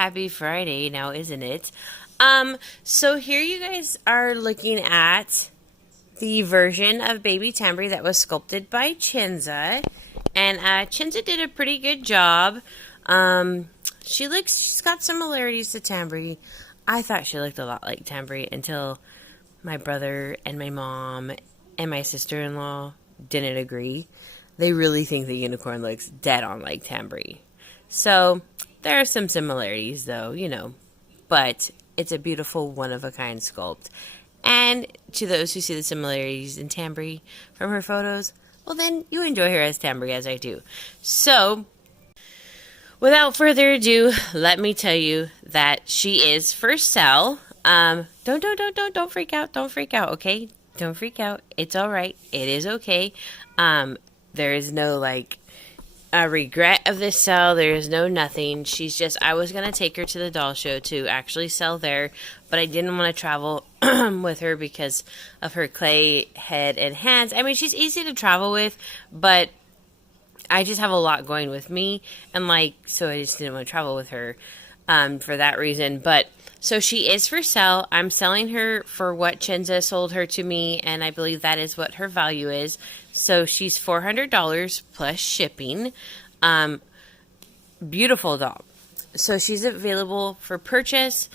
happy Friday now, isn't it? So here you guys are looking at the version of baby Tambri that was sculpted by Chinza. And Chinza did a pretty good job. She's got similarities to Tambri. I thought she looked a lot like Tambri until my brother and my mom and my sister-in-law didn't agree. They really think the unicorn looks dead on like Tambri. So there are some similarities though, but it's a beautiful one-of-a-kind sculpt. And to those who see the similarities in Tambri from her photos, well then you enjoy her as Tambri as I do. So without further ado, let me tell you that she is for sale. Don't freak out. Don't freak out, okay? Don't freak out. It's all right. It is okay. There is no a regret of this sale. There is no nothing. I was going to take her to the doll show to actually sell there, but I didn't want to travel with her because of her clay head and hands. I mean, she's easy to travel with, but I just have a lot going with me, and so I just didn't want to travel with her for that reason. But so she is for sale. I'm selling her for what Chinza sold her to me, and I believe that is what her value is. So she's $400 plus shipping. Beautiful doll. So she's available for purchase.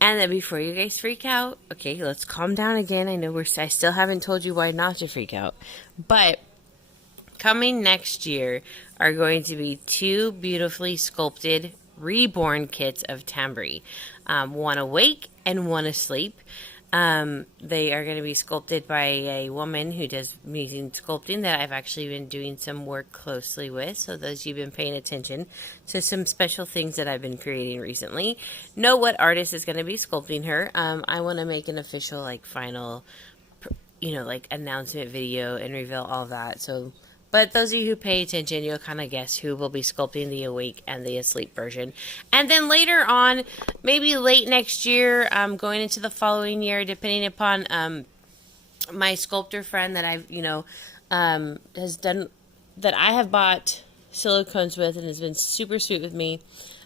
And then before you guys freak out, okay, let's calm down again. I know I still haven't told you why not to freak out, but coming next year are going to be two beautifully sculpted reborn kits of Tambri. One awake and one asleep. They are going to be sculpted by a woman who does amazing sculpting that I've actually been doing some work closely with. So those of you who've been paying attention to some special things that I've been creating recently know what artist is going to be sculpting her. I want to make an official final announcement video and reveal all that. But those of you who pay attention, you'll kind of guess who will be sculpting the awake and the asleep version. And then later on, maybe late next year, going into the following year, depending upon my sculptor friend that I've, has done, that I have bought silicones with and has been super sweet with me,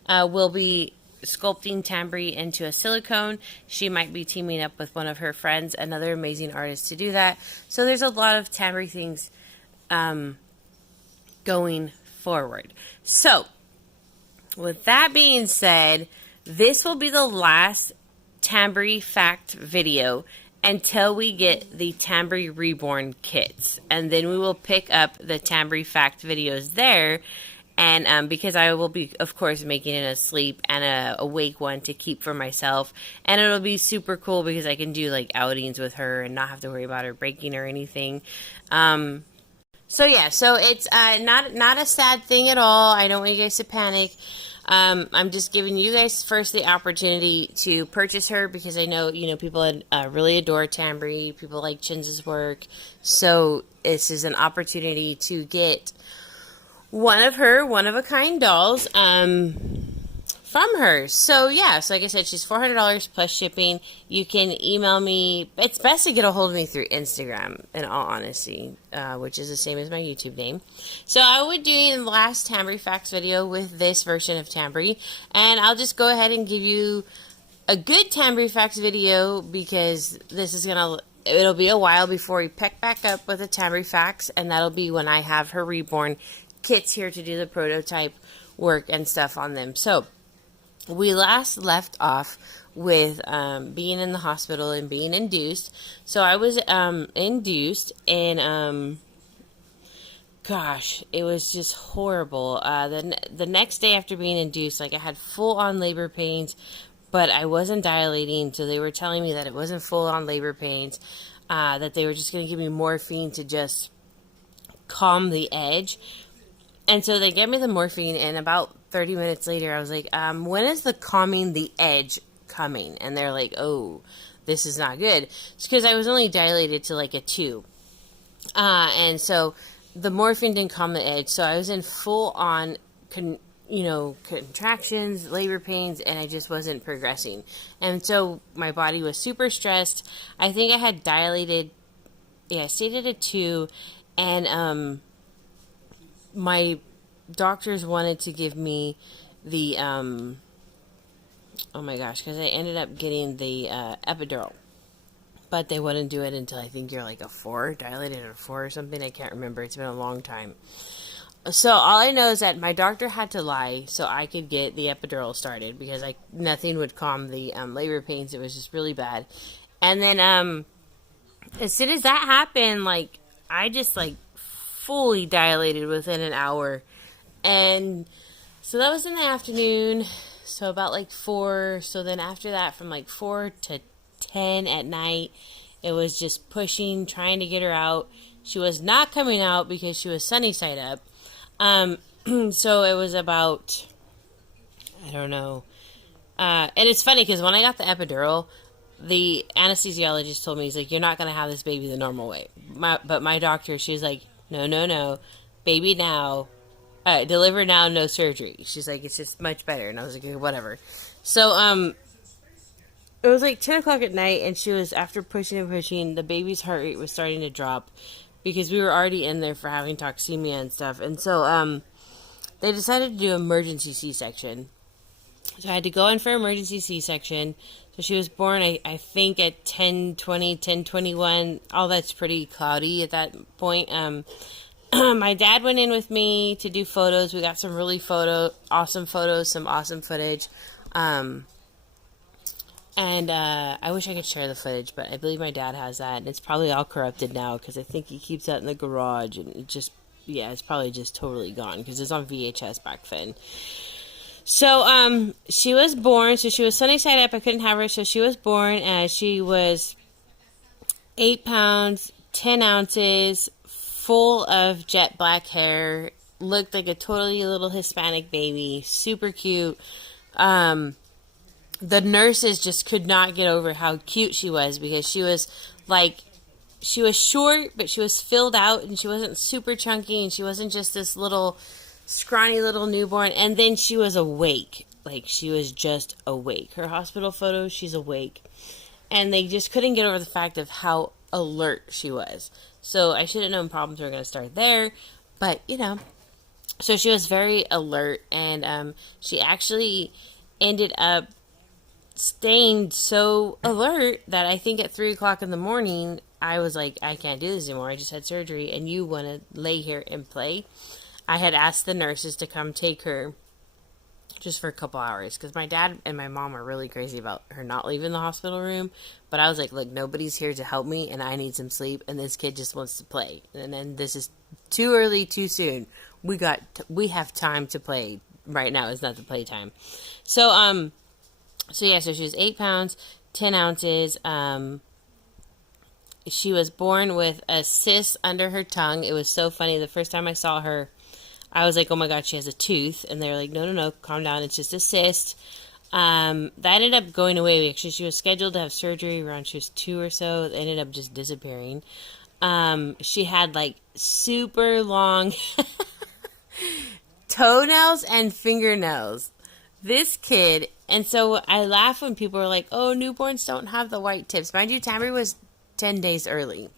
will be sculpting Tambri into a silicone. She might be teaming up with one of her friends, another amazing artist, to do that. So there's a lot of Tambri things going forward. So with that being said, this will be the last Tambri fact video until we get the Tambri reborn kits, and then we will pick up the Tambri fact videos there. And because I will be, of course, making an asleep and a awake one to keep for myself. And it'll be super cool because I can do outings with her and not have to worry about her breaking or anything. So it's not a sad thing at all. I don't want you guys to panic. I'm just giving you guys first the opportunity to purchase her because I know, people really adore Tambri. People like Chinza's work. So this is an opportunity to get one of her one-of-a-kind dolls from her. So like I said, she's $400 plus shipping. You can email me. It's best to get a hold of me through Instagram, in all honesty, which is the same as my YouTube name. So I would do the last Tambri Facts video with this version of Tambri, and I'll just go ahead and give you a good Tambri Facts video because it'll be a while before we pick back up with the Tambri Facts, and that'll be when I have her reborn kits here to do the prototype work and stuff on them. So we last left off with being in the hospital and being induced. So I was induced, and gosh, it was just horrible. The next day after being induced, I had full-on labor pains, but I wasn't dilating, so they were telling me that it wasn't full-on labor pains, that they were just going to give me morphine to just calm the edge. And so they gave me the morphine, and about 30 minutes later, I was like, when is the calming the edge coming? And they're like, oh, this is not good. It's because I was only dilated to a 2. And so the morphine didn't calm the edge. So I was in full-on, contractions, labor pains, and I just wasn't progressing. And so my body was super stressed. I think I had dilated, I stayed at a 2, and my doctors wanted to give me the oh my gosh, because I ended up getting the epidural. But they wouldn't do it until I think you're like a 4, dilated at a 4 or something. I can't remember. It's been a long time. So all I know is that my doctor had to lie so I could get the epidural started because nothing would calm the labor pains. It was just really bad. And then as soon as that happened, like I just like fully dilated within an hour. And so that was in the afternoon. So about like 4. So then after that, from like 4 to 10 at night, it was just pushing, trying to get her out. She was not coming out because she was sunny side up. So it was about, I don't know. And it's funny because when I got the epidural, the anesthesiologist told me, he's like, you're not going to have this baby the normal way. But my doctor, she was like, no, baby now, deliver now, no surgery. She's like, it's just much better. And I was like, okay, whatever. So, it was like 10 o'clock at night, and she was, after pushing and pushing, the baby's heart rate was starting to drop because we were already in there for having toxemia and stuff. And so, they decided to do emergency C-section. So I had to go in for emergency C-section. So she was born, I think, at 10:20, 10:21. All that's pretty cloudy at that point. My dad went in with me to do photos. We got some really awesome photos, some awesome footage. And I wish I could share the footage, but I believe my dad has that. And it's probably all corrupted now because I think he keeps that in the garage. And it just, yeah, it's probably just totally gone because it's on VHS back then. So she was born. So she was sunny side up. I couldn't have her. So she was born. She was 8 pounds, 10 ounces, full of jet black hair. Looked like a totally little Hispanic baby. Super cute. The nurses just could not get over how cute she was because she was short, but she was filled out and she wasn't super chunky and she wasn't just this little scrawny little newborn. And then she was awake. Like, she was just awake. Her hospital photos, she's awake. And they just couldn't get over the fact of how alert she was. So I should have known problems were going to start there. But, so she was very alert. And she actually ended up staying so alert that I think at 3 o'clock in the morning, I was like, I can't do this anymore. I just had surgery and you want to lay here and play. I had asked the nurses to come take her just for a couple hours because my dad and my mom are really crazy about her not leaving the hospital room. But I was like, look, nobody's here to help me and I need some sleep and this kid just wants to play. And then this is too early, too soon. We have time to play. Right now is not the playtime. So she was 8 pounds, 10 ounces. She was born with a cyst under her tongue. It was so funny. The first time I saw her, I was like, oh my God, she has a tooth. And they were like, no, calm down. It's just a cyst. That ended up going away. Actually, she was scheduled to have surgery around she was 2 or so. It ended up just disappearing. She had like super long toenails and fingernails. This kid, and so I laugh when people are like, oh, newborns don't have the white tips. Mind you, Tambri was 10 days early.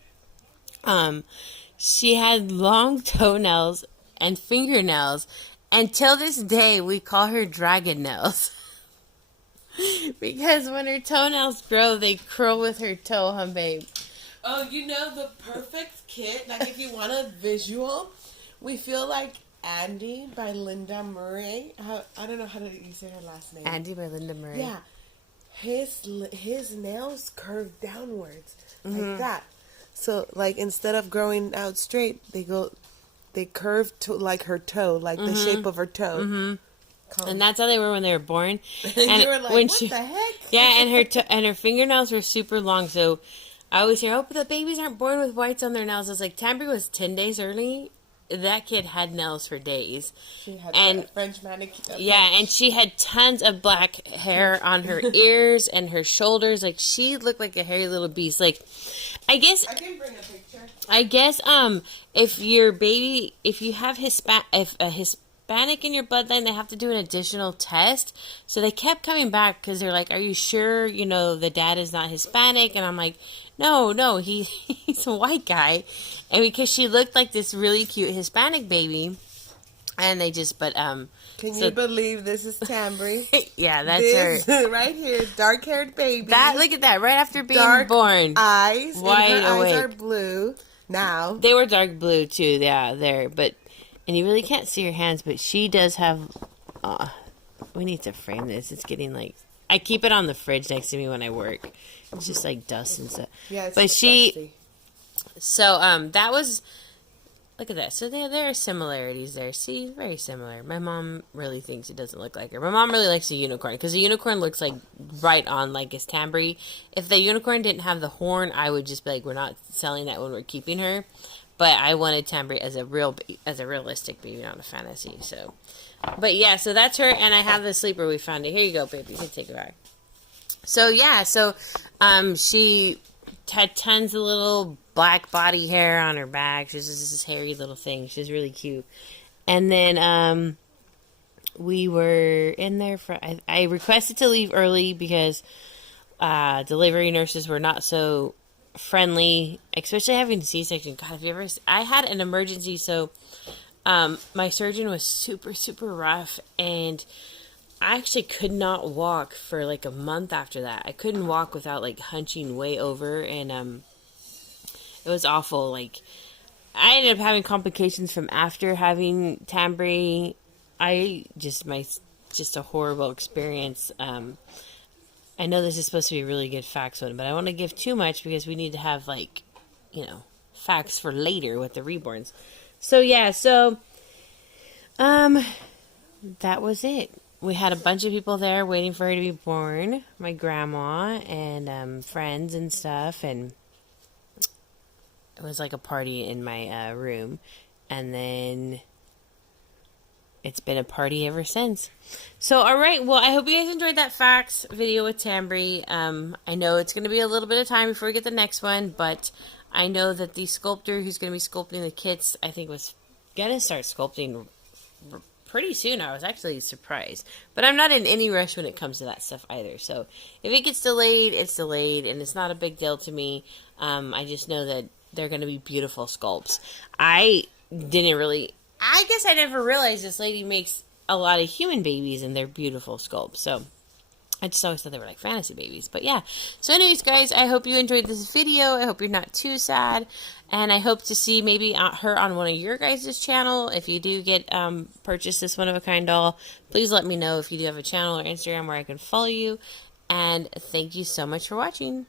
She had long toenails and fingernails. Until this day, we call her dragon nails. Because when her toenails grow, they curl with her toe, babe. Oh, the perfect kit, like if you want a visual, we feel like Andy by Linda Murray. I don't know how to say her last name. Andy by Linda Murray. Yeah. His nails curve downwards like that. So like instead of growing out straight, they curve to like her toe, like the shape of her toe. Mm-hmm. And that's how they were when they were born. And you were like, what the heck? Yeah, and her fingernails were super long. So I always hear, but the babies aren't born with whites on their nails. I was like, Tambri was 10 days early. That kid had nails for days. She had French manicure. Yeah, and she had tons of black hair on her ears and her shoulders. Like, she looked like a hairy little beast. Like, I guess I can bring a picture. I guess if you have a Hispanic in your bloodline, they have to do an additional test. So they kept coming back because they're like, "Are you sure? The dad is not Hispanic?" And I'm like, "No, he's a white guy." And because she looked like this really cute Hispanic baby, And they just, Can you believe this is Tambri? Yeah, that's this, her. right here, dark-haired baby. Look at that, right after being dark born. Eyes, wide and her awake. eyes are blue now. They were dark blue too, yeah, there. But, and you really can't see her hands, but she does have, we need to frame this. It's getting like, I keep it on the fridge next to me when I work. It's just like dust and stuff. Yeah, it's but dusty. So, that was, look at that. So there are similarities there. See, very similar. My mom really thinks it doesn't look like her. My mom really likes a unicorn because a unicorn looks like right on like his Tambri. If the unicorn didn't have the horn, I would just be like, we're not selling that when we're keeping her. But I wanted Tambri as a realistic baby, not a fantasy. So, but yeah, so that's her. And I have the sleeper. We found it. Here you go, baby. You can take it back. So yeah, she had tons of little black body hair on her back. She's just this hairy little thing. She's really cute. And then we were in there for, I requested to leave early because delivery nurses were not so friendly, especially having a C-section. God, have you ever, I had an emergency, so my surgeon was super, super rough, and I actually could not walk for like a month after that. I couldn't walk without like hunching way over, and it was awful. Like, I ended up having complications from after having Tambri. Just a horrible experience. I know this is supposed to be a really good facts one, but I don't want to give too much because we need to have like, facts for later with the reborns. So yeah, that was it. We had a bunch of people there waiting for her to be born. My grandma and friends and stuff, and it was like a party in my room. And then it's been a party ever since. So, all right. Well, I hope you guys enjoyed that facts video with Tambri. I know it's going to be a little bit of time before we get the next one, but I know that the sculptor who's going to be sculpting the kits, I think, was going to start sculpting pretty soon. I was actually surprised, but I'm not in any rush when it comes to that stuff either. So if it gets delayed, it's delayed, and it's not a big deal to me. I just know that they're going to be beautiful sculpts. I guess I never realized this lady makes a lot of human babies and they're beautiful sculpts. So I just always thought they were like fantasy babies. But yeah. So anyways, guys, I hope you enjoyed this video. I hope you're not too sad. And I hope to see maybe her on one of your guys' channel. If you do get purchase this one-of-a-kind doll, please let me know if you do have a channel or Instagram where I can follow you. And thank you so much for watching.